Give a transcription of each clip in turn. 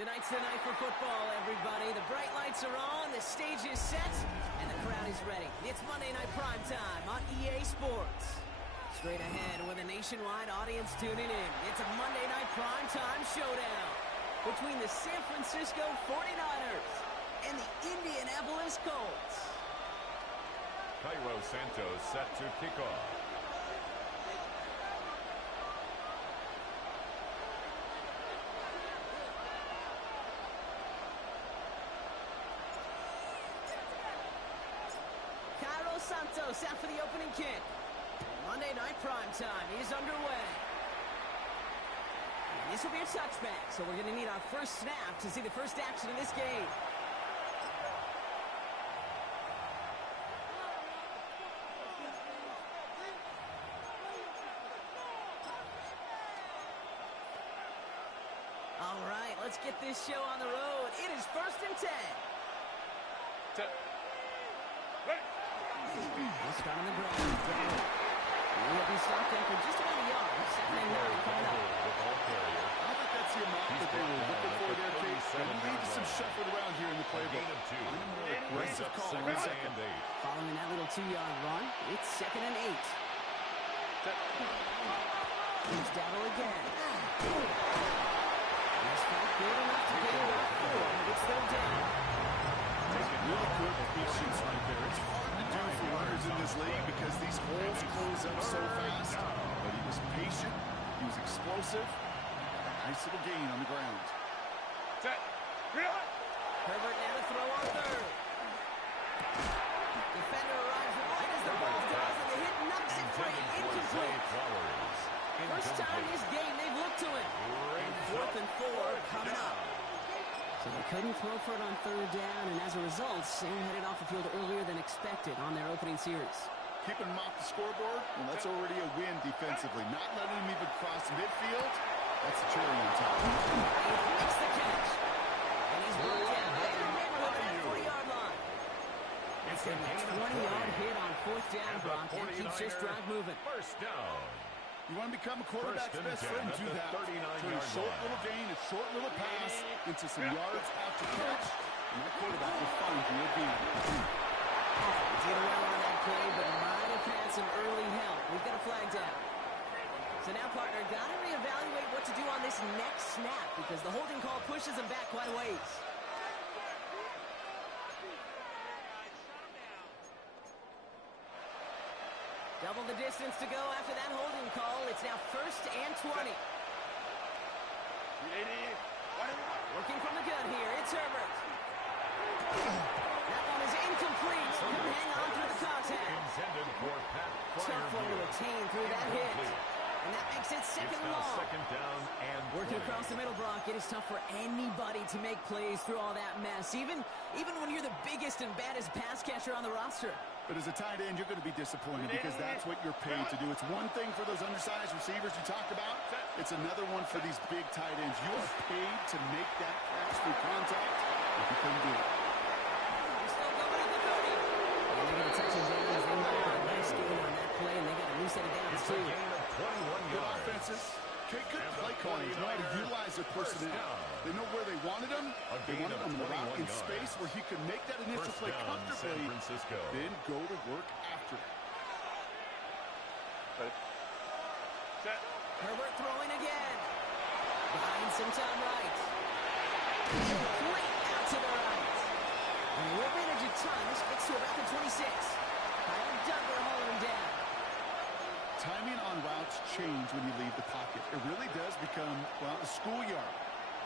Tonight's the night for football, everybody. The bright lights are on, the stage is set, and the crowd is ready. It's Monday Night Primetime on EA Sports. Straight ahead with a nationwide audience tuning in. It's a Monday Night Primetime showdown between the San Francisco 49ers and the Indianapolis Colts. Cairo Santos set to kick off. Santos out for the opening kick. Monday Night Primetime is underway. And this will be a touchback, so we're going to need our first snap to see the first action in this game. All right, let's get this show on the road. It is 1st and 10. We'll start on the ground. We'll be stopped after just about a yard. 2nd and 9 coming up. I don't think that's the amount that they were looking for there, Case. There needs some shuffled around here in the playbook. Aggressive call on second. Following that little 2-yard run, it's 2nd and 8. Here's Dowdle again. That's not good enough to get it up 4. It's third down. Really good patience right there. It's hard to do for runners in this league because these holes close up so fast. But he was patient. He was explosive. Nice little gain on the ground. Herbert now to throw on third. Defender arrives right as the ball does, and the hit knocks it free. Incomplete. First time this game they've looked to it. And 4th and 4 coming up. So they couldn't throw for it on third down, and as a result, they were headed off the field earlier than expected on their opening series. Keeping him off the scoreboard, well, that's already a win defensively. Not letting him even cross midfield, that's the cherry on top. He makes the catch, and he's brought down right in the neighborhood of that 40-yard line. It's a 20-yard hit on 4th down, Brock. That keeps this drive moving. First down. You want to become a quarterback's best friend, do that. Turn a short little gain, a short little pass into some yards after catch, and that quarterback will find you again. Did well on that play, but might have had some early help. We've got a flag down. So now, partner, got to reevaluate what to do on this next snap because the holding call pushes him back quite a ways. Double the distance to go after that holding call. It's now 1st and 20. Looking from the gun here. It's Herbert. That one is incomplete. Couldn't hang on through the contact. Tough one to attain through that hit. And that makes it 2nd and long. 2nd down and working across the middle, Brock. It is tough for anybody to make plays through all that mess. Even when you're the biggest and baddest pass catcher on the roster. But as a tight end, you're going to be disappointed because that's what you're paid to do. It's one thing for those undersized receivers you talk about. It's another one for these big tight ends. You are paid to make that catch through contact if you couldn't do it. They're still going at the 30. And they get a touchdown as they might have a nice gain on that play, and they got a new set of downs, too. Good offenses. Good play calling. They know how to utilize their personnel. They know where they wanted him. They wanted him in space where he could make that initial play comfortably, then go to work after it. Herbert throwing again. Behind some time right. Complete out to the right. And the advantage of time. This gets to about the 26. Kyle Duggar hauling him down. Timing on routes change when you leave the pocket. It really does become, well, a schoolyard.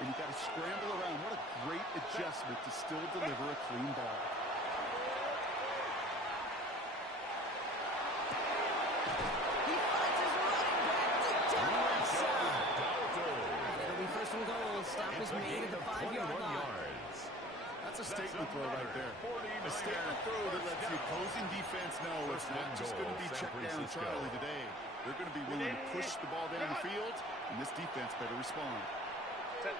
And you got to scramble around. What a great adjustment to still deliver a clean ball. He finds his running back deep down the left side. And it'll be 1st and goal. Stop is made at the 5-yard line. That's a statement throw right there. A statement throw that lets the opposing defense know it's not just going to be check down Charlie today. They're going to be willing to push the ball down the field, and this defense better respond. 1st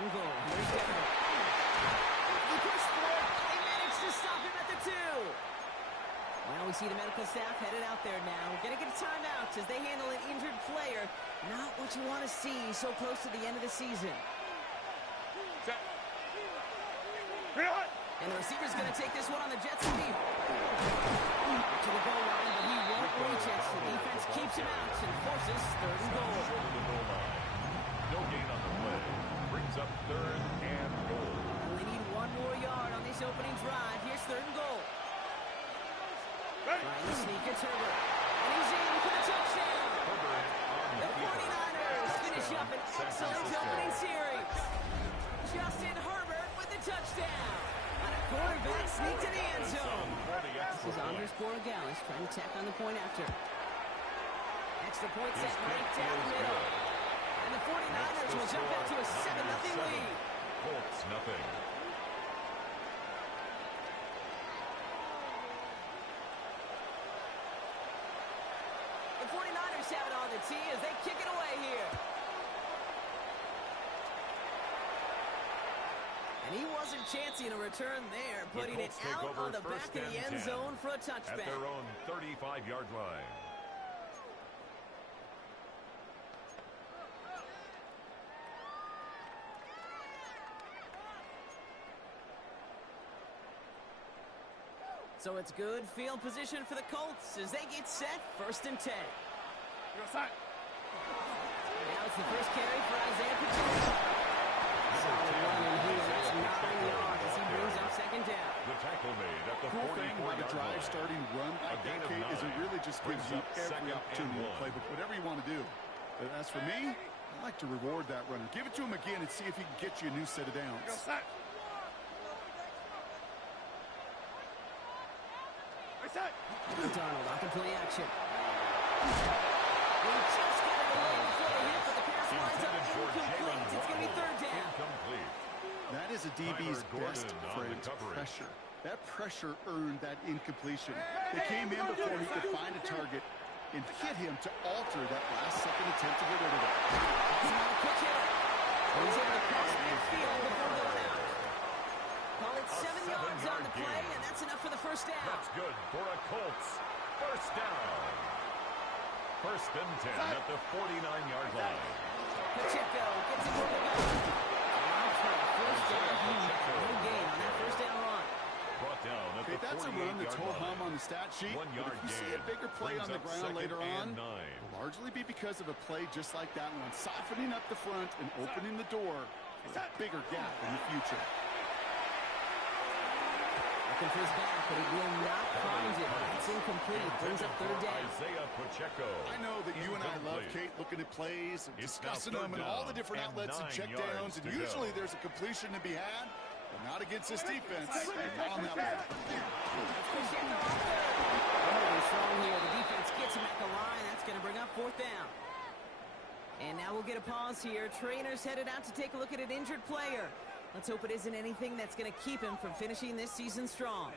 and goal. Here's Denver. He pushed for it. They managed to stop him at the 2. Well, we see the medical staff headed out there now. We're going to get a timeout as they handle an injured player here. Not what you want to see so close to the end of the season. Set. And the receiver's going to take this one on the jet sweep. To the goal line, but he won't reach it. The defense keeps him out and forces third and goal. Short of the goal line. No gain on the play. Brings up third and goal. They need one more yard on this opening drive. Here's third and goal. Trying to sneak it, Herbert. And he's in for the touchdown. The 49ers finish up an excellent opening series. Justin Herbert with the touchdown. And a quarterback sneak to the end zone. This is Andres Borregales trying to tack on the point after. Extra point set right down the middle. And the 49ers will jump out to a 7-0 lead. Colts nothing. The 49ers have it on the tee as they kick it away here. And he wasn't chancing a return there, putting it out on the back of the end zone for a touchback. At their own 35-yard line. So it's good field position for the Colts as they get set, 1st and 10. Now it's the first carry for Isaiah Pacheco. Solid running here. That's 9 yards as he brings up 2nd down. The tackle made at the cool thing about a 44-yard line. drive starting run like that, Kate, is it really just gives you every opportunity to play with whatever you want to do. But as for me, I like to reward that runner. Give it to him again and see if he can get you a new set of downs. Donald on the play action. They just got it away before the hit, but the pass lines up incomplete. It's going to be 3rd down. Incomplete. That is a DB's best friend, pressure. That pressure earned that incompletion. They came in before he could find a target and hit him to alter that last-second attempt to get rid of it. That's another quick hitter. He's able to cross midfield before going out. Call it 7 yards on the play, and that's enough for the 1st down. That's good for a Colts. 1st down. 1st and 10 at the 49-yard line. Pacheco gets it over the goal. First down. No gain on that 1st down run. Brought down at the 48-yard line. That's a run that's ho-hum on the stat sheet. 1 yard but if you see a bigger play on the ground later on, it'll largely be because of a play just like that one, softening up the front and opening the door for a bigger gap in the future. Looking for his back, but he will not find it. It's incomplete. Brings up 3rd down. Isaiah Pacheco. I know that you and I love, Kate, looking at plays and discussing them and all the different outlets and check downs, and usually there's a completion to be had, but not against this defense. Not on that one. Pacheco off there. Moving strong here. The defense gets him at the line. That's going to bring up 4th down. And now we'll get a pause here. Trainers headed out to take a look at an injured player. Let's hope it isn't anything that's going to keep him from finishing this season strong.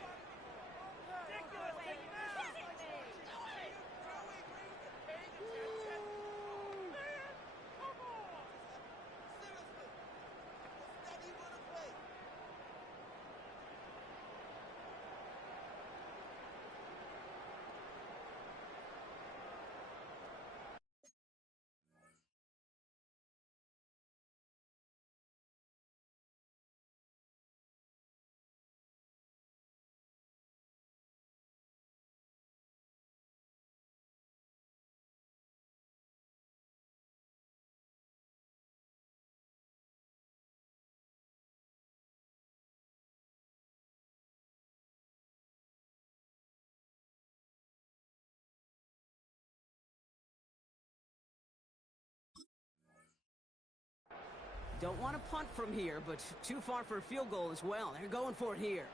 Don't want to punt from here, but too far for a field goal as well. They're going for it here.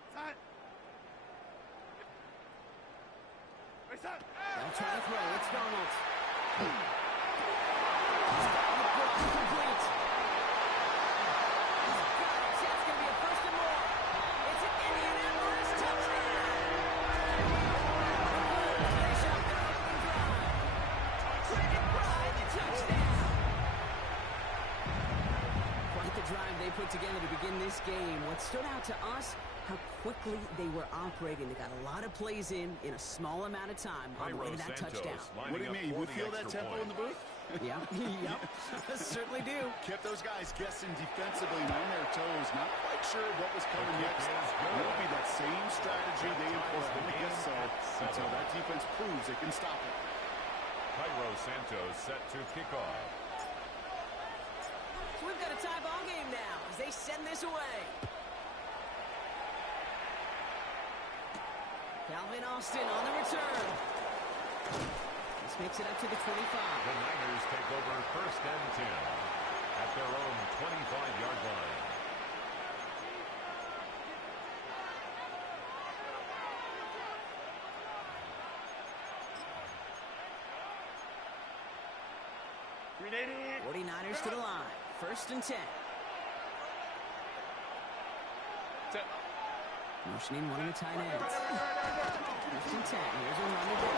They'll try to throw. It's Donald. Complete. That's going to be a 1st and more. It's an Indianapolis touchdown. Finish up their opening drive. Brandon Bride, the touchdown. Quite the drive they put together to begin this game. What stood out to us, how quickly they were operating. They got a lot of plays in a small amount of time on the way to that touchdown. What do you mean? We feel that tempo in the booth? Yep, certainly do. Kept those guys guessing defensively and on their toes. Not quite sure what was coming next. It will be that same strategy they employ. I guess so, until that defense proves they can stop it. Cairo Santos set to kick off. So we've got a tie ball game now as they send this away. Calvin Austin on the return. This makes it up to the 25. The Niners take over 1st and 10 at their own 25-yard line. Green 49ers to the line. 1st and 10. Motioning one of the tight ends. 1st and 10. Here's a run to go.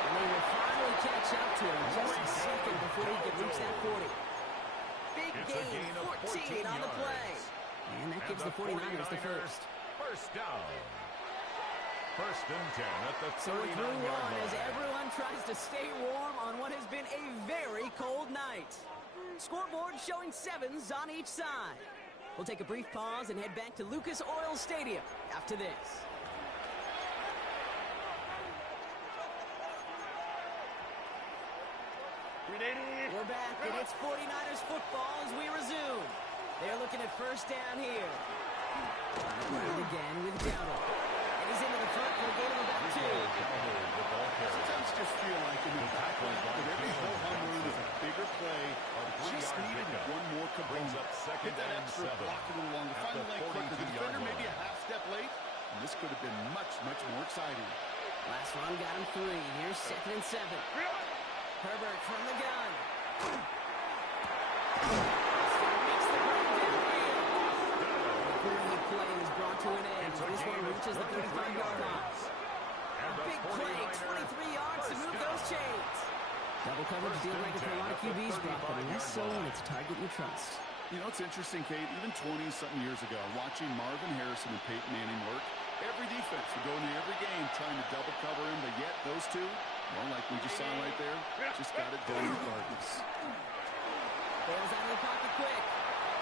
And they will finally catch up to him just a second before he can reach that 40. Big gain, 14 on the play. And that gives the 49ers the first. First down. 1st and 10 at the 39-yard line. So we're through one as everyone tries to stay warm on what has been a very cold night. Scoreboard showing 7s on each side. We'll take a brief pause and head back to Lucas Oil Stadium after this. We're back, and it's 49ers football as we resume. They're looking at 1st down here. Ground again with Dowdle. And he's into the front for a gain of about 2. Sometimes you just feel like in the backline that every home run is a bigger play. Just needed one more component. Hit that extra block a little longer. Find the lane quicker. The defender maybe a half step late. And this could have been much, much more exciting. Last run got him 3. Here's 2nd and 7. Herbert from the gun. Makes the run downfield. Great play is brought to an end. This one reaches the 35-yard line. A big play, 23 yards to move those chains. Double coverage deal breaker for a lot of QBs, Brock, but less so when it's a target you trust. You know, it's interesting, Kate, even 20-something years ago, watching Marvin Harrison and Peyton Manning work, every defense would go into every game trying to double cover him, but yet those two, well, like we just saw right there, just got it done regardless. Bales out of the pocket quick.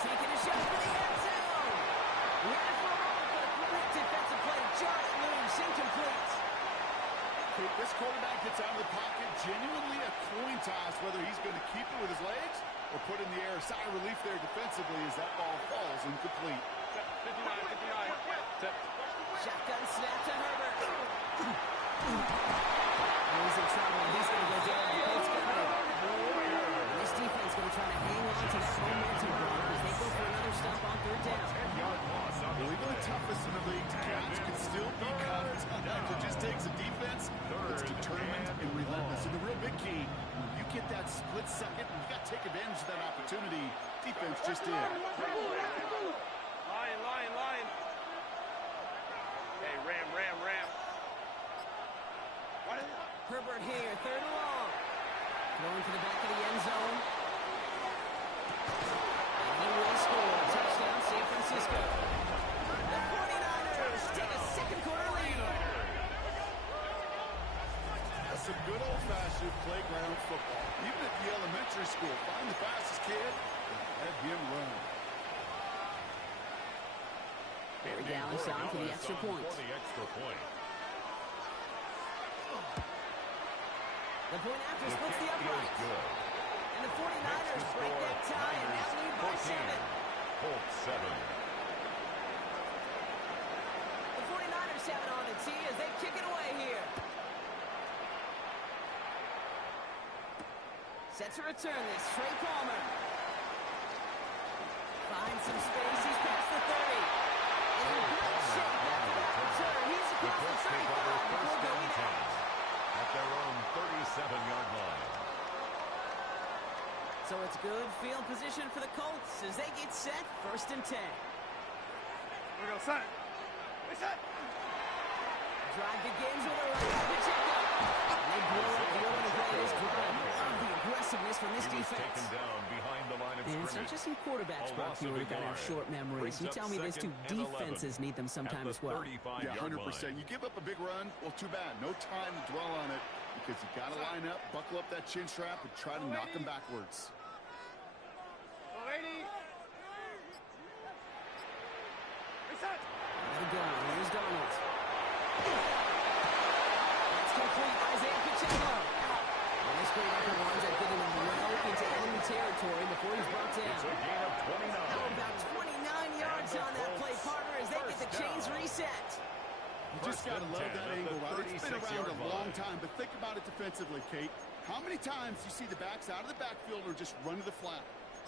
Taking a shot for the end zone. Ran it for a moment, but a quick defensive play. Just loose, incomplete. This quarterback gets out of the pocket, genuinely a coin toss, whether he's going to keep it with his legs or put in the air. Sigh of relief there defensively as that ball falls incomplete. 59. Shotgun snap to Herbert. He's in trouble. He's going to go down. It's coming. This defense going to try to hang on to that momentum as they go for another stop on 3rd down. Well, even the toughest in the league to catch can still be caught. It just takes a defense that's determined and relentless. And the real big key, when you get that split second, you got to take advantage of that opportunity. Defense just did. Line. Hey, ram. Herbert here, 3rd and long. Going to the back of the end zone. And he will score. Touchdown, San Francisco. The 49ers take a second quarter lead. That's some good old-fashioned playground football. Even at the elementary school, find the fastest kid and let him run. Barry Dallas on for the extra point. The point after splits the uprights. And the 49ers break that tie and now lead by 7. Colts 7. The 49ers have it on the tee as they kick it away here. Set to return this, Trey Palmer. Finds some space, he's past the 30. And in great shape after that return. He's across the 35 before going out. At their own 37-yard line. So it's good field position for the Colts as they get set, 1st and 10. We go, son. Reset. Drive begins with a right Pacheco. And they blow up the opening play of this drive. Love the aggressiveness from this defense. Taken down behind the line of And it's not just some quarterbacks, Brock, who have got to have short memories. You tell me these two defenses need them sometime as well. Yeah, 100%. You give up a big run, well, too bad. No time to dwell on it. You because you got to line up, buckle up that chin strap, and try to knock him backwards. Let it go. Here's Donald. That's complete. Isaiah Pacheco. And this great record runs at getting him well into enemy territory before he's brought down. It's a gain of 29. About 29 yards on that play, partner, as they get the chains reset. You just got to love that angle, right? It's been around a long time, but think about it defensively, Kate. How many times you see the backs out of the backfield or just run to the flat?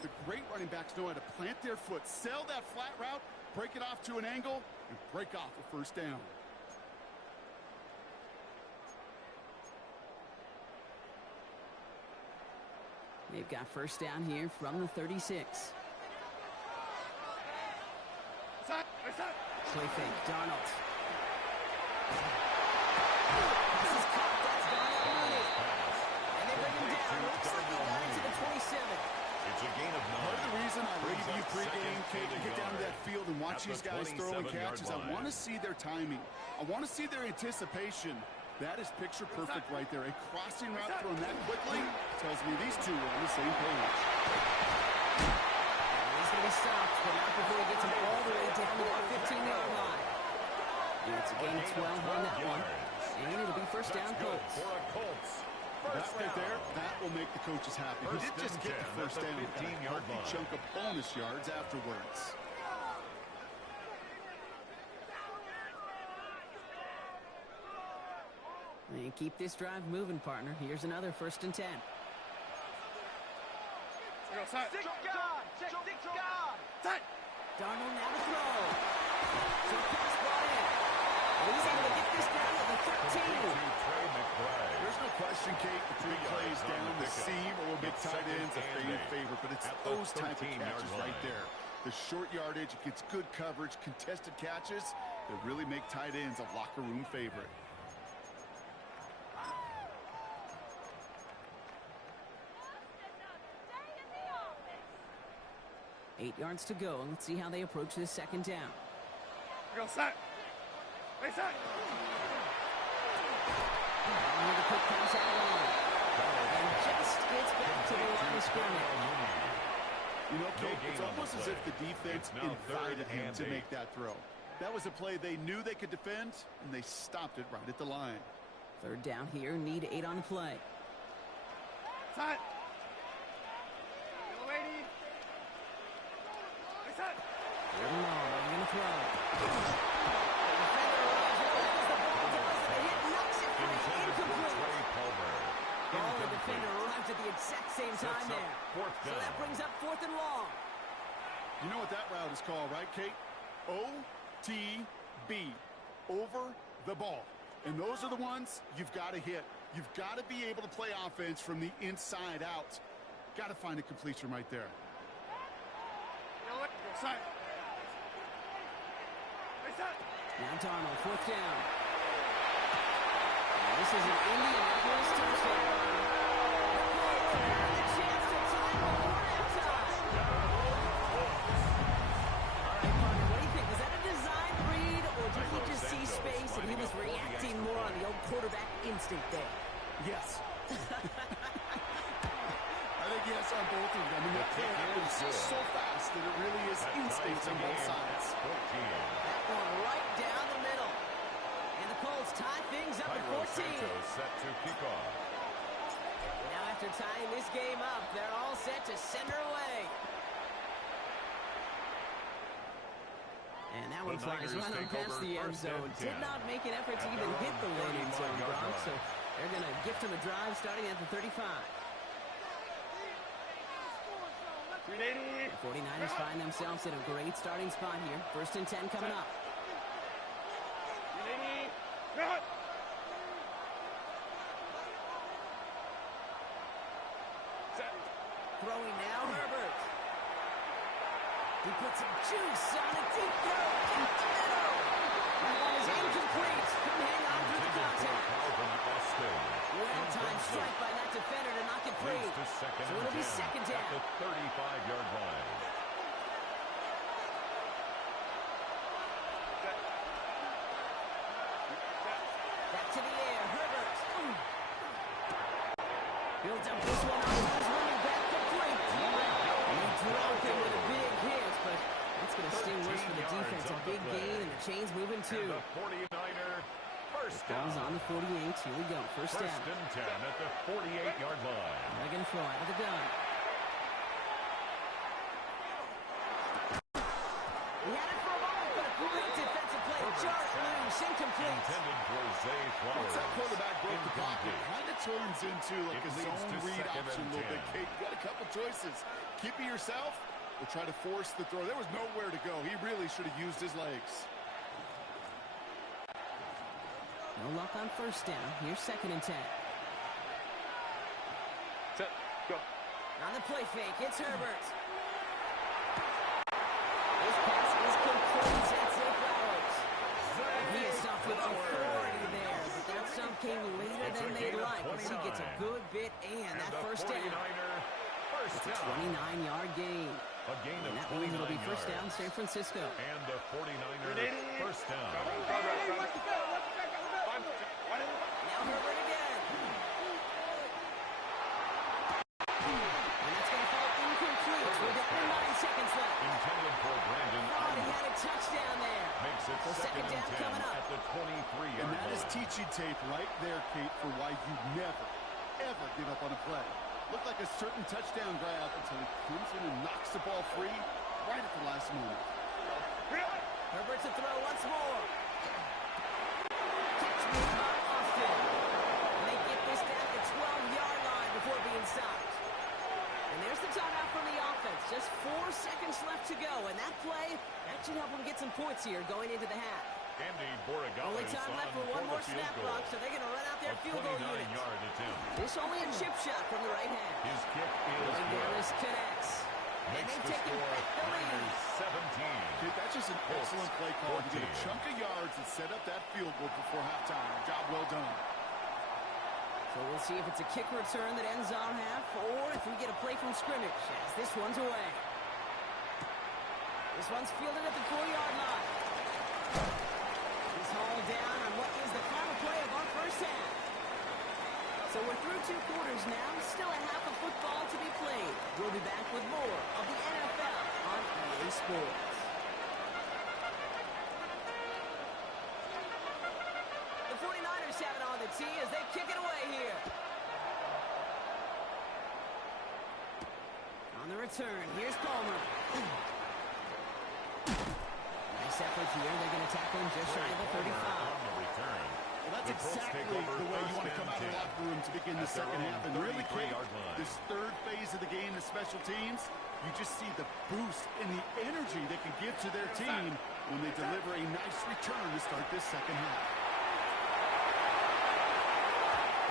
The great running backs know how to plant their foot, sail that flat route, break it off to an angle, and break off a first down. They've got first down here from the 36. Play fake, Darnold. This is caught, that's Darnold. And they bring him down. Looks like he got into the 27. It's a gain of 9. Part of the reason I leave you pregame, Kate, to get down to that field and watch these guys throw and catch is I want to see their timing. I want to see their anticipation. That is picture perfect right there. A crossing route thrown that quickly tells me these two are on the same page. He's going to be stopped, but not before he gets him all the way down to that 15-yard line. It's a gain of 12 on that one. And it'll be first down, Colts. For a Colts. That right there, that will make the coaches happy. He didn't just get the first down, got a healthy chunk of bonus yards afterwards. And keep this drive moving, partner. Here's another 1st and 10. Darnold now to throw. So pass brought in. He's able to get this down to the 13. There's no question, Kate, the three plays down the seam or big tight ends a fan favorite, but it's those type of catches right there. The short yardage, it gets good coverage, contested catches that really make tight ends a locker room favorite. 8 yards to go. Let's see how they approach this second down. Go set. Hey, set. With a quick pass out long. And just gets back to the line of scrimmage. You know, Kate, it's almost as if the defense invited him to make that throw. That was a play they knew they could defend, and they stopped it right at the line. Third down here. Need 8 on the play. Set. Go, lady. Hey, set. They're going to throw. The defender arrives at the exact same time there. So that brings up 4th and long. You know what that route is called, right, Kate? OTB. Over the ball. And those are the ones you've got to hit. You've got to be able to play offense from the inside out. Got to find a completion right there. Go set. Hey, set. Now Darnold, 4th down. This is an Indianapolis touchdown. Space, and he was reacting more on the old quarterback instinct there. Yes. I think yes on both of them. I mean, that play happens so fast that it really is instinct on both sides. That one right down the middle. And the Colts tie things up at 14. Set to kick off. Now after tying this game up, they're all set to send her away. And that one flies right on past the end zone. Did not make an effort to even hit the landing zone, Brock. So they're going to gift him a drive starting at the 35. The 49ers find themselves in a great starting spot here. 1st and 10 coming up. Throwing now, Herbert. He puts some juice on a deep throw in the middle. That one is incomplete. Couldn't hang on through the contact. Well-timed strike by that defender to knock it free. So it'll be second down. At the 35-yard line. Back to the air. Herbert. this one on his running back complete. And he drove him with a big hit, but that's going to sting worse for the defense. A big gain, and the chain's moving too. And the 49er first down. Ball's on the 48. Here we go. First down. First and 10 at the 48-yard line. They're going to throw out of the gun. He had it for a moment, but a great defensive play. Jar it loose, incomplete. Intended for Zay Flowers. Once that quarterback broke the pocket, it kind of turns into like a zone read option a little bit. Kate, you got a couple choices. Keep it yourself or try to force the throw. There was nowhere to go. He really should have used his legs. No luck on first down. Here's second and 10. Set. Go. On the play fake, it's Herbert. His pass is complete. That's Zay Flowers. He is stopped with authority there, but that stop came later than they'd like, as he gets a good bit and that first down. It's a 29-yard gain. A gain And of that 29 means it'll be first yards. down, San Francisco. And the 49er first down. Now Herbert again. And that's going to fall incomplete. We're down to 9 seconds left. Intended for Brandon. Oh, he had a touchdown there. Makes it So second and 10 coming up. at the 23-yard And line. that is teaching tape right there, Kate, for why you never, ever give up on a play. Looked like a certain touchdown grab until he comes in and knocks the ball free right at the last moment. Herbert to throw once more. Catch me by Austin. And they get this down at the 12-yard line before being stopped. And there's the timeout from the offense. Just 4 seconds left to go. And that play, that should help them get some points here going into the half. Andy Borregales Only time left for one more snap clock, so they're going to run out their field goal unit. 29-yard attempt. This only a chip shot from the right hand. His kick is Billy good. Garris connects. And Makes they've the taken score back the lead. 17. Kate, that's just an excellent play call to get a chunk of yards and set up that field goal before halftime. Job well done. So we'll see if it's a kick return that ends our half, or if we get a play from scrimmage, as this one's away. This one's fielded at the 4-yard line. He's hauled down on what is the final play of our first half. So we're through 2 quarters now, still a half of football to be played. We'll be back with more of the NFL on EA Sports. The 49ers have it on the tee as they kick it away here. On the return, here's Palmer. Nice effort here. They're going to tackle him just shy of the 35. On the return. Well, that's exactly the way you want to come out of the locker room to begin the second half. And really, Kate, this third phase of the game, the special teams, you just see the boost and the energy they can give to their team when they deliver a nice return to start this second half.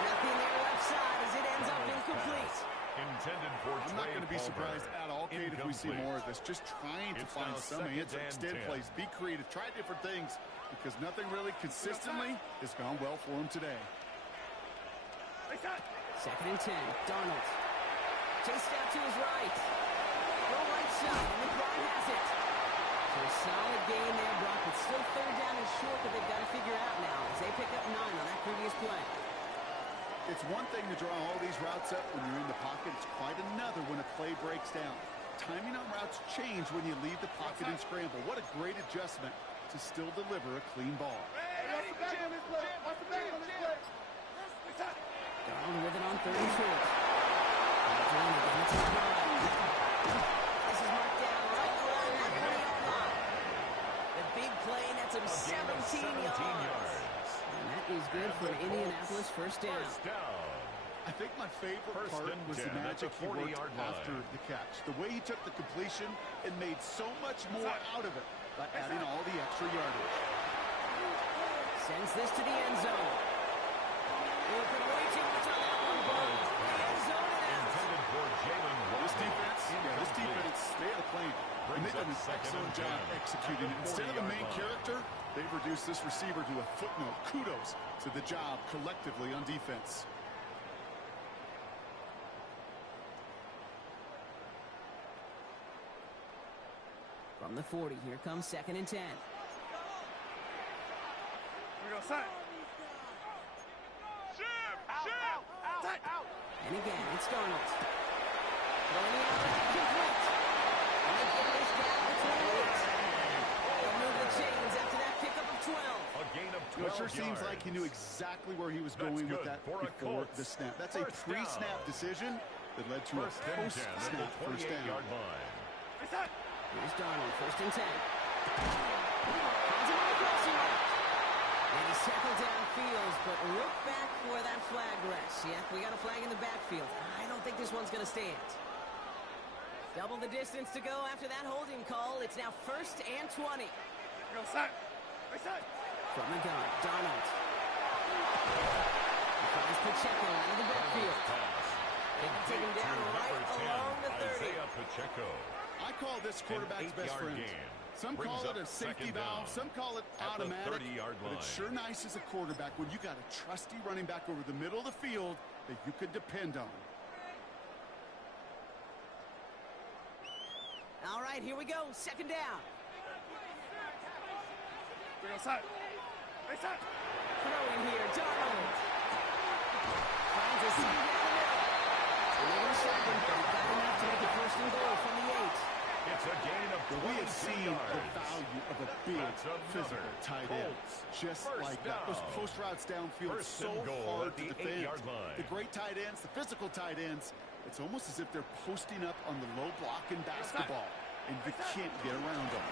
Nothing there left side as it ends up incomplete. Intended for I'm not going to be surprised at all, Kate, if we see more of this. Just trying to find some answer, extend plays, be creative, try different things, because nothing really consistently has gone well for him today. Second and 10. Darnold. Chased out to his right. Throw right side, and McBride has it. So a solid gain there, Brock. It's still third down and short that they've got to figure out now as they pick up 9 on that previous play. It's one thing to draw all these routes up when you're in the pocket. It's quite another when a play breaks down. Timing on routes change when you leave the pocket and scramble. What a great adjustment to still deliver a clean ball. Darnold with it on third and short. This is marked down right along the 20-yard line. The big play nets him 17 yards. And that is good for an Indianapolis first down. I think my favorite part was the magic he worked after the catch. The way he took the completion and made so much more out of it by adding all the extra yardage. Sends this to the end zone. We'll put way too much on that one, Bob. The end zone and out. This defense, they had a plan. And they've done an excellent job executing it. Instead of the main character, they've reduced this receiver to a footnote. Kudos to the job collectively on defense. From the 40, here comes second and 10. We go, set. And again, it's Darnold. Throwing the out, complete. And they get this back to 28. They'll move the chains after that pickup of 12. A gain of 12 It sure seems yards. like he knew exactly where he was going with that before the snap. That's a pre-snap decision that led to a post-snap first down. Reset. Here's Darnold, 1st and 10. Finds him on the crossing route. And he's tackled downfield, but look back where that flag rests. Yeah, we got a flag in the backfield. I don't think this one's going to stand. Double the distance to go after that holding call. It's now 1st and 20. Go set. Reset. From the gun, Darnold. He finds Pacheco out of the backfield. They can take him down right along the 30. Pacheco. I call this quarterback's best friend. Some call it a safety valve, some call it automatic, but it's sure nice as a quarterback when you got a trusty running back over the middle of the field that you could depend on. All right, here we go. 2nd down. We go set. Reset. Throwing here, Darnold. Finds a seam down the middle. Another second, but he got enough to make a 1st and goal from the 8. It's a gain of 22 We have seen yards. the value of a big physical tight end. Just like that. Those post routes downfield so hard to defend. The great tight ends, the physical tight ends, it's almost as if they're posting up on the low block in basketball, and you can't get around them.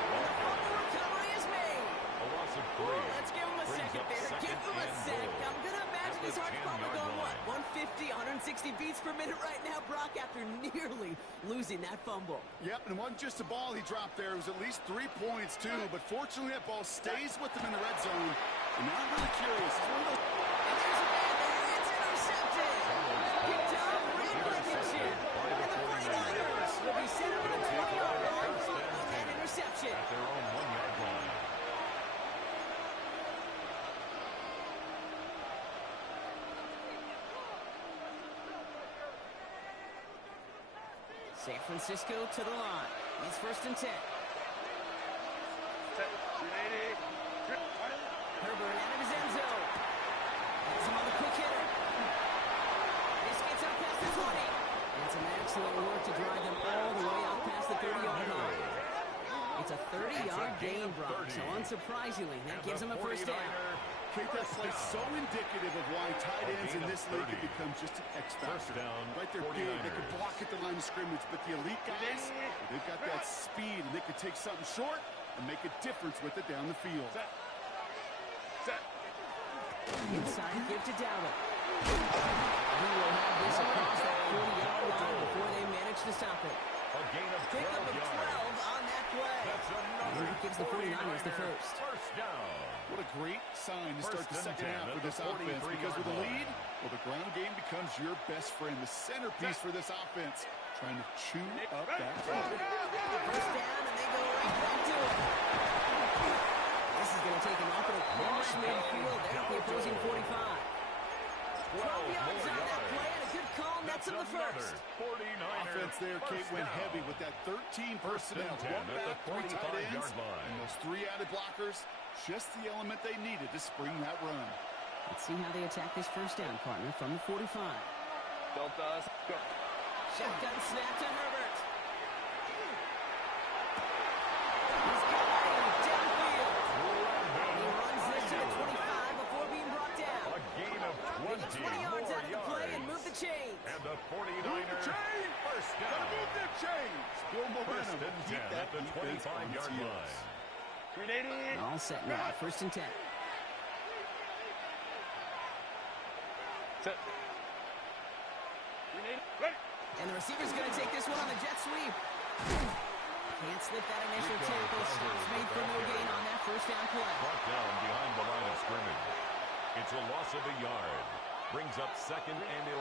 Recovery is made. A loss of 3. Let's give him a second there. Give him a sec. I'm going to imagine his heart's probably going, what, 150, 160 beats per minute right now, Brock, after nearly losing that fumble. Yep, and it wasn't just a ball he dropped there. It was at least 3 points, too. But fortunately, that ball stays with him in the red zone. And now I'm really curious. It's one of those... And there's a man there. It's intercepted. Picked up, ran by Kitchen. And the 49ers will be set up at the 20-yard line on that interception. At their own 1-yard line. San Francisco to the line. It's 1st and 10. Set. 380. Herbert out of his end zone. Has him on the quick hitter. This gets out past the 20. And some excellent work to drive them all the way out past the 30-yard line. It's a 30-yard gain, Brock, so unsurprisingly, that gives him a 1st down. Kate, that play so indicative of why tight ends in this league have become just an X factor. Right, they're big, they can block at the line of scrimmage, but the elite guys, they've got that speed, and they can take something short and make a difference with it down the field. Set. Inside give to Dowdle. He will have this across that 40-yard line before they manage to stop it. A gain of 12 Pickup of 12 yards. on that play. That's And another that gives the 49ers the 1st. First down. What a great sign to start the First and second 10 half at for the this offense, because with a 43-yard lead, well, the ground game becomes your best friend, the centerpiece for this offense, trying to chew up that clock. 1st down, and they go right back to it. This is going to take him up at a corner midfield there at the opposing 45. 12 yards on that play, and a good call nets him the 1st. 49ers. Offense there, Kate, went heavy with that 13 personnel. 10 One at the back, 3 tight ends, 45-yard line. and those 3 added blockers, just the element they needed to spring that run. Let's see how they attack this 1st down, partner, from the 45. Delta. Go. Shotgun snap to Herbert. He's going downfield. He runs this to the 25 before being brought down. A gain of They get 20 yards out of the play and move the chains. And the Move the 49ers chains! first Gotta down. move the chains! Build momentum. First and Keep 10 that at the defense on its 25-yard heels. line. 380. All set now, 1st and 10. Set. 380. Ready. And the receiver's going to take this one on the jet sweep. Can't slip that initial tackle. Stops made for no gain on that 1st down play. Brought down behind the line of scrimmage. It's a loss of a yard. Brings up 2nd and 11.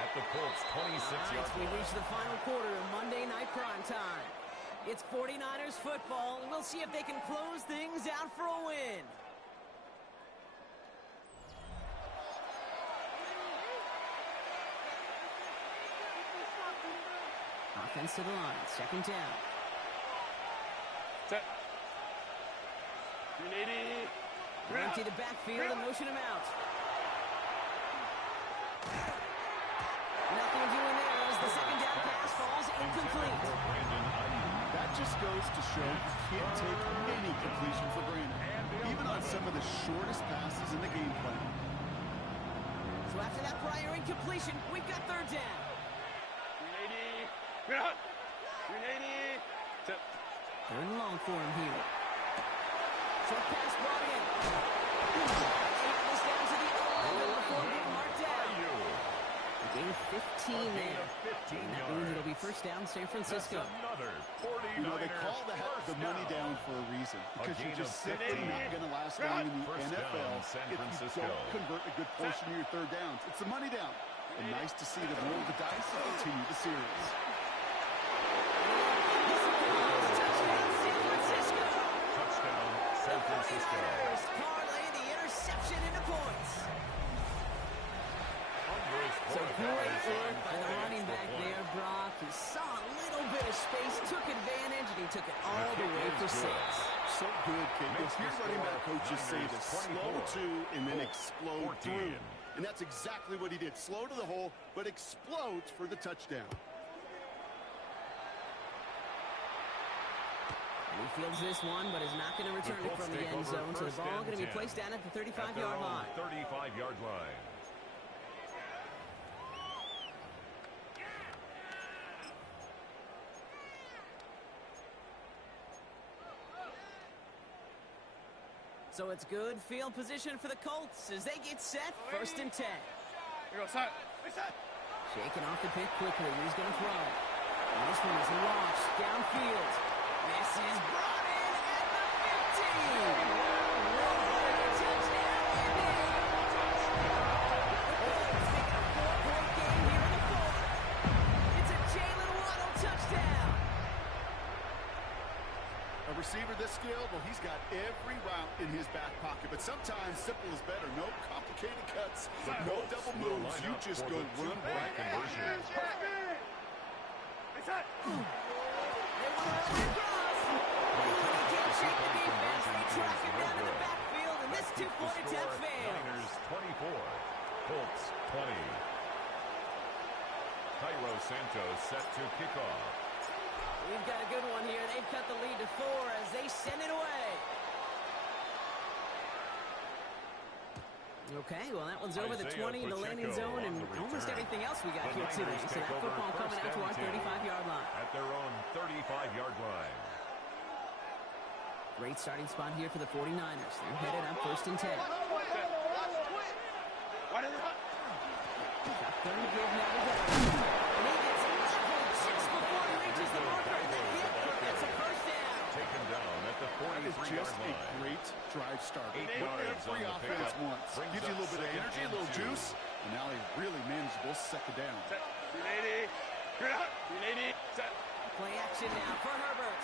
At the Colts 26-yard We line. reach the final quarter of Monday Night Prime Time. It's 49ers football, and we'll see if they can close things out for a win. Offense to the line, 2nd down. Set. 380. Empty the backfield and motion him out. Nothing doing there as the second down pass falls incomplete. That just goes to show you can't take any completion for granted, even on some of the shortest passes in the game plan. So after that prior incompletion, we've got third down. 380. 380. Tip. Third and long for him here. Short pass brought in. This down to the 11 before being marked down. A gain of 15 there. And that means it'll be first down San Francisco. You know, they call the money down for a reason, because you're just simply not going to last long in the NFL if you don't convert a good portion of your third downs. It's the money down. And nice to see them roll the dice and continue the series. Touchdown, San Francisco. Parlay the interception into points. So great work by the running back there, Brock. He saw a little bit of space, took advantage, and he took it all the way for 6. So good, kid. You'll hear running back coaches say this: slow to and then explode through. And that's exactly what he did. Slow to the hole, but explodes for the touchdown. And he fields this one, but is not going to return it from the end zone. So the ball going to be placed down at the 35-yard line. 35-yard line. So it's good field position for the Colts as they get set. First and 10. Here goes, set. Shaking off the pick quickly. He's going to throw. And this one is launched downfield. This is brought in at the 15. Touchdown, Indy. The Colts making a 4-point game here in the fourth. It's a Jalen Waddle touchdown. A receiver this skilled, well, he's got every route in his back pocket. But sometimes simple is better. No complicated cuts, no double moves. You just go run right. Conversion. This two-point attempt failed. Niners 24, Colts 20. Cairo Santos set to kick off. We've got a good one here. They've cut the lead to 4 as they send it away. Okay, well, that one's over the 20 in the landing zone, and almost everything else we got here today. So that football coming out to our 35-yard line. At their own 35-yard line. Great starting spot here for the 49ers. They're headed up first and 10. Shotgun give now to go. And he gets leveled just before he reaches the marker. And that hit gets a first down. Taken down at the 43-yard line. A great drive start. 8 yards on Every the offense pickup. wants. Gives you a little bit of energy, a little juice, and now a really manageable second down. Set. 380. 380. Set. Play action now for Herbert.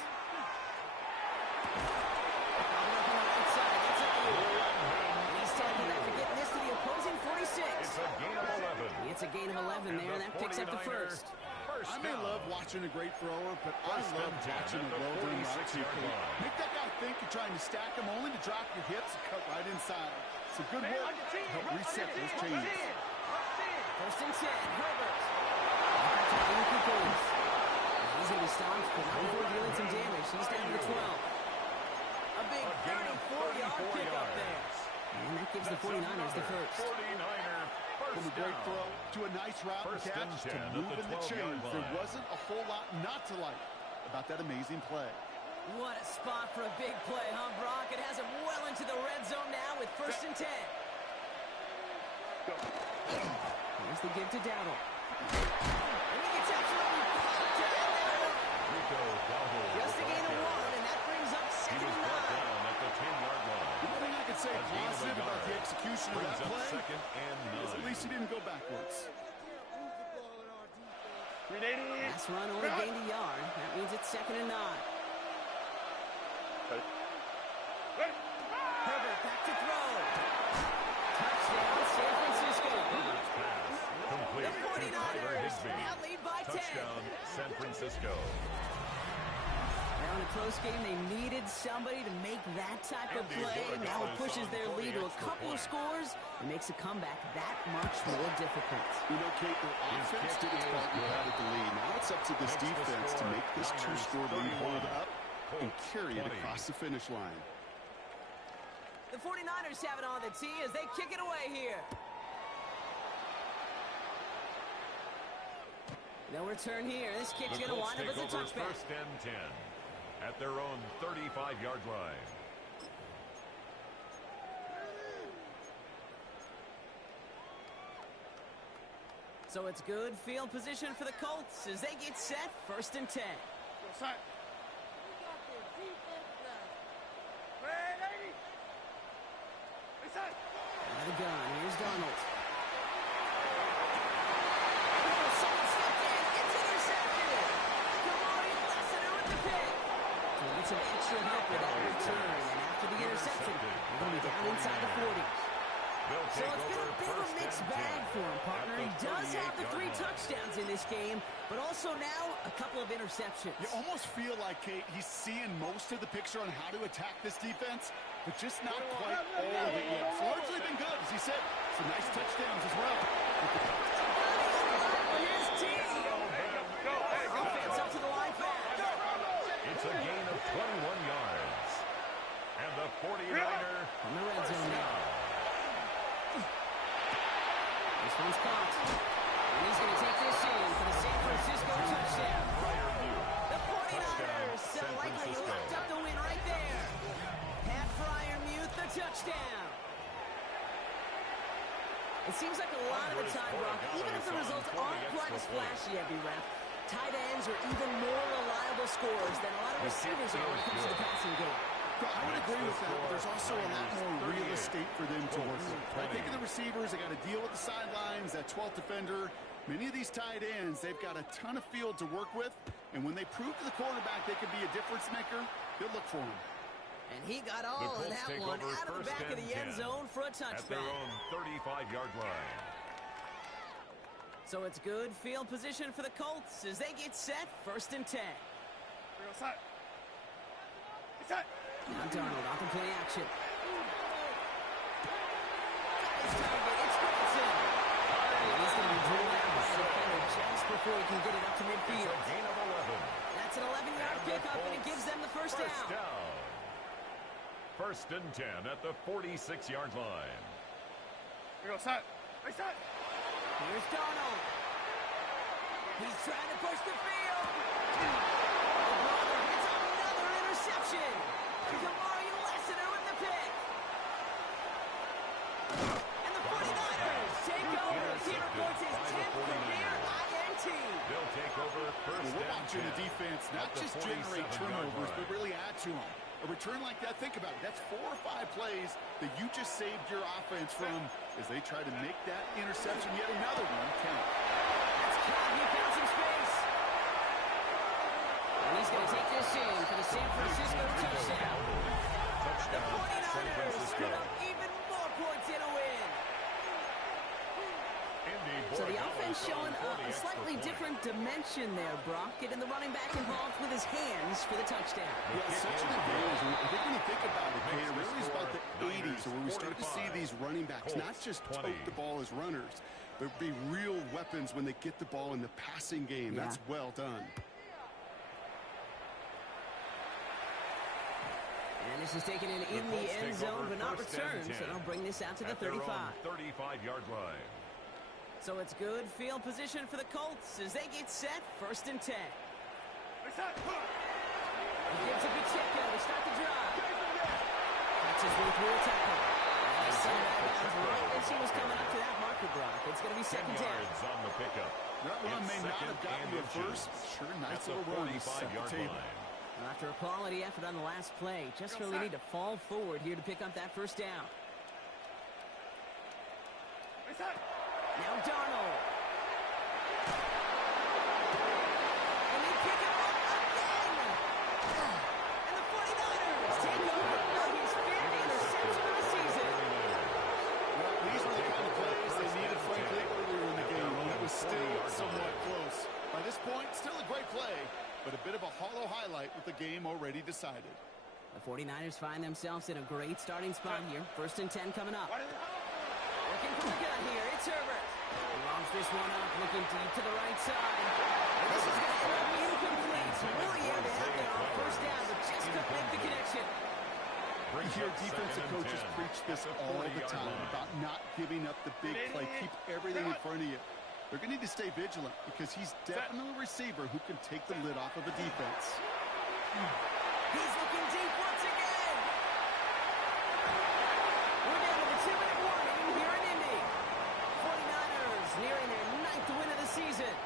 Right side. That's a and he's tackled after getting this to the opposing 46. It's a gain of 11. It's a gain of 11 there, and that picks up the first. I may love watching a great thrower, but I love watching a well-done route too. Make that guy think you're trying to stack him, only to drop your hips and cut right inside. So good work. Help reset those chains. First and 10, Herbert. He's going to be stopped, but not before dealing some damage. He's down to the 12. A big 34-yard pickup there. And that gives the 49ers the first. 49er From a great throw to a nice route and catch to move in the chains. There wasn't a whole lot not to like about that amazing play. What a spot for a big play, huh, Brock? It has him well into the red zone now with first and 10. Here's the give to Dowdle. And he gets absolutely blocked down that one. Just a gain of 1, and that brings up second and 9. At the 10-yard line. The only thing I can say positive about the execution of that play Second and is at least he didn't go backwards. 380. Last run only gained a yard. That means it's second and 9. Herbert back to throw. Touchdown, San Francisco. Complete. The 49ers now lead by 10. Touchdown, San Francisco. Well, in a close game, they needed somebody to make that type of play. Now it pushes their lead to a couple of scores and makes a comeback that much more difficult. You know, Kate, their offense did its part to add the lead. Now it's up to this defense to make this two-score lead hold up and carry it across the finish line. The 49ers have it on the tee as they kick it away here. No return here. This kick's going to wind up as a touchback. First and 10 at their own 35-yard line. So it's good field position for the Colts as they get set. First and 10. Go side. Ready. Inside. Out of the gun. Here's Donald. Some extra help with that return, and after the interception, they're going to be down inside the 40s. So it's been a bit of a mixed bag for him, partner. He does have the 3 touchdowns in this game, but also now a couple of interceptions. You almost feel like, Kate, he's seeing most of the picture on how to attack this defense, but just not quite all of it yet. It's largely been good, as he said. Some nice touchdowns as well. His team. Offense up to the line pass. It's a gain of 21 yards. And the 49er on the red zone now. This one's caught. And he's going to take this in for the San Francisco touchdown. The 49ers so likely locked up the win right there. Pat Freiermuth, the touchdown. It seems like a lot of the time, Brock, even if the results aren't quite as flashy every rep, tight ends are even more reliable scorers than a lot of receivers are when it comes to the passing game. I would agree with that, but there's also a lot more real estate for them to work with. I think of the receivers, they got to deal with the sidelines, that 12th defender. Many of these tight ends, they've got a ton of field to work with, and when they prove to the quarterback they could be a difference maker, they'll look for him. And he got all of that one out of the back of the end zone for a touchback. At their own 35-yard line. So it's good field position for the Colts as they get set. First and 10. Inside. Inside. Now Darnold off the play action. His target, it's Granson. And he's going to be driven out by the defender just before he can get it up to midfield. It's a gain of 11. That's an 11-yard pickup, and it gives them the first down. First and 10 at the 46-yard line. Here goes side. Inside. Here's Donald. He's trying to push the field. It's another interception. Kamari Lassiter with the pick. And the 49ers take over. He reports his 10th career INT. They'll take over first and 10. We're watching the defense not just generate turnovers, but really add to them. A return like that, think about it. That's 4 or 5 plays that you just saved your offense from as they try to make that interception. Yet another one count. That's caught. He found some space. And he's going to take this in for the San Francisco touchdown. The 49ers put up even more points in a win. So the offense showing a slightly different dimension there, Brock. Getting the running back involved with his hands for the touchdown. Yeah, such an advantage. I think when you think about it, it really is about the 80s where we start to see these running backs not just tote the ball as runners, but be real weapons when they get the ball in the passing game. Yeah. That's well done. And this is taken in the end zone, but not returned. So they'll bring this out to the 35. 35-yard line. So it's good field position for the Colts as they get set. First and 10. He gives a good check out to start the drive. That's his way through a tackle. And they send him out of bounds right as he was coming up to that marker, Brock. It's going to be second down. On the pickup. That run may not have gotten you first. Sure, nice little run. 45-yard line. After a quality effort on the last play, just really need to fall forward here to pick up that first down. Now Darnold. And they pick him up again. And the 49ers take over on his 5th interception of the season. Well, these were the kind of plays they needed, frankly, earlier in the game. It was still somewhat close. By this point, still a great play, but but a bit of a hollow highlight with the game already decided. The 49ers find themselves in a great starting spot here. 1st and 10 coming up. Looking for the gun here. It's Herbert. He launches this one up, looking deep to the right side. And this is going to end up incomplete. Really had to have it on 1st down, but just couldn't make the connection. You hear defensive coaches preach this all the time about not giving up the big play. Keep everything in front of you. They're going to need to stay vigilant because he's definitely a receiver who can take the lid off of a defense. He's looking deep once again. We're down to the 2-minute warning here in Indy. 49ers nearing their 9th win of the season.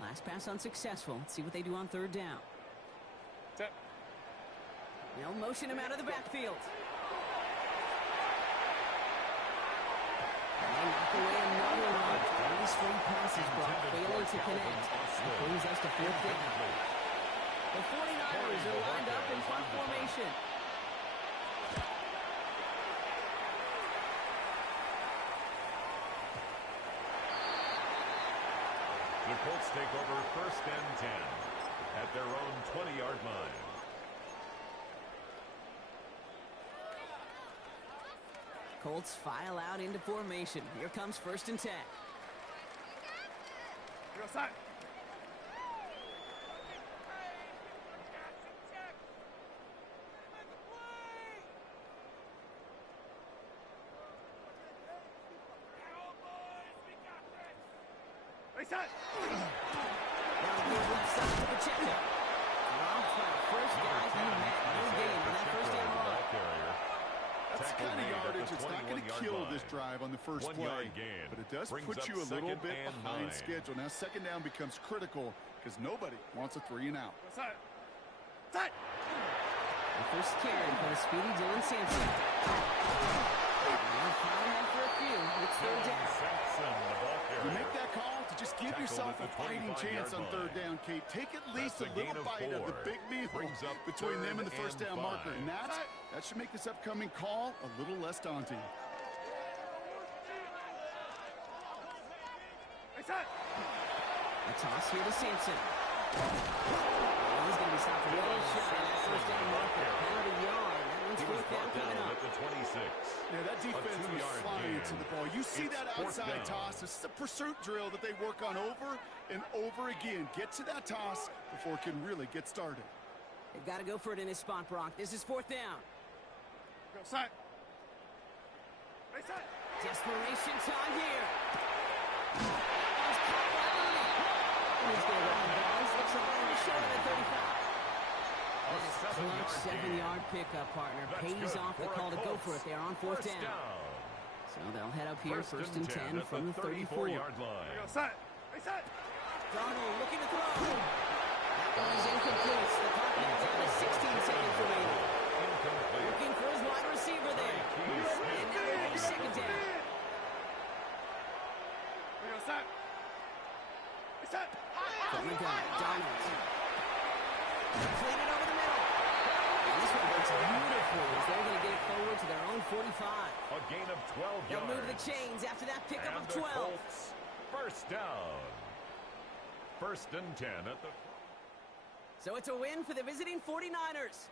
Last pass unsuccessful. Let's see what they do on 3rd down. Set. They'll motion him out of the backfield. And they knock away another one. 3 straight passes, Brock, failing to connect. That brings us to 4th down. The 49ers are lined up in front formation. The Colts take over 1st and 10 at their own 20-yard line. Colts file out into formation. Here comes 1st and 10. Go side. Reset. Now the move left side to Pacheco. Dropped by the first guy he met. No gain on that 1st down run. That's the kind of yardage that's not going to kill this drive on the first play, but it does put you a little bit behind schedule. Now 2nd down becomes critical because nobody wants a 3 and out. Side. Side. The first carry for the speedy Dylan Sampson. They'll find that for a few. It's 3rd down. You make that call to just give yourself a fighting chance on 3rd down, Kate. Take at least a little bite of the big meal between them and the 1st down marker. And that should make this upcoming call a little less daunting. A toss here to Sampson. He's going to be stopped really shy at that 1st down marker. Out a yard. That one's 4th down coming up. At the 26. Yeah, that defense was flying to the ball. You see that outside toss. This is a pursuit drill that they work on over and over again. Get to that toss before it can really get started. They've got to go for it in this spot, Brock. This is 4th down. Go side. Reset. Desperation time here. That one's caught by Mooney. He's going to go out of bounds. Looks a little short of the 35. Clutch 7-yard pickup, partner. Pays off the call to go for it. They're on 4th down. So they'll head up here 1st and 10 from the 34-yard line. Go side. Reset. Darnold looking to throw. That one is incomplete. The clock now down to 16 seconds remaining. Looking for his wide receiver there. And now they're on 2nd down. Go side. Reset. From the gun, Darnold. Clean it over the middle. And this one works beautiful as they're going to get it forward to their own 45. A gain of 12 yards. They'll move the chains after that pickup of 12. Colts, 1st down. 1st and 10 at the... So it's a win for the visiting 49ers.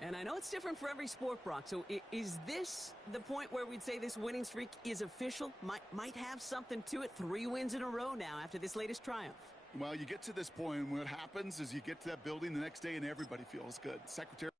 And I know it's different for every sport, Brock. So is this the point where we'd say this winning streak is official? Might have something to it. 3 wins in a row now after this latest triumph. Well, you get to this point, and what happens is you get to that building the next day, and everybody feels good. Secretary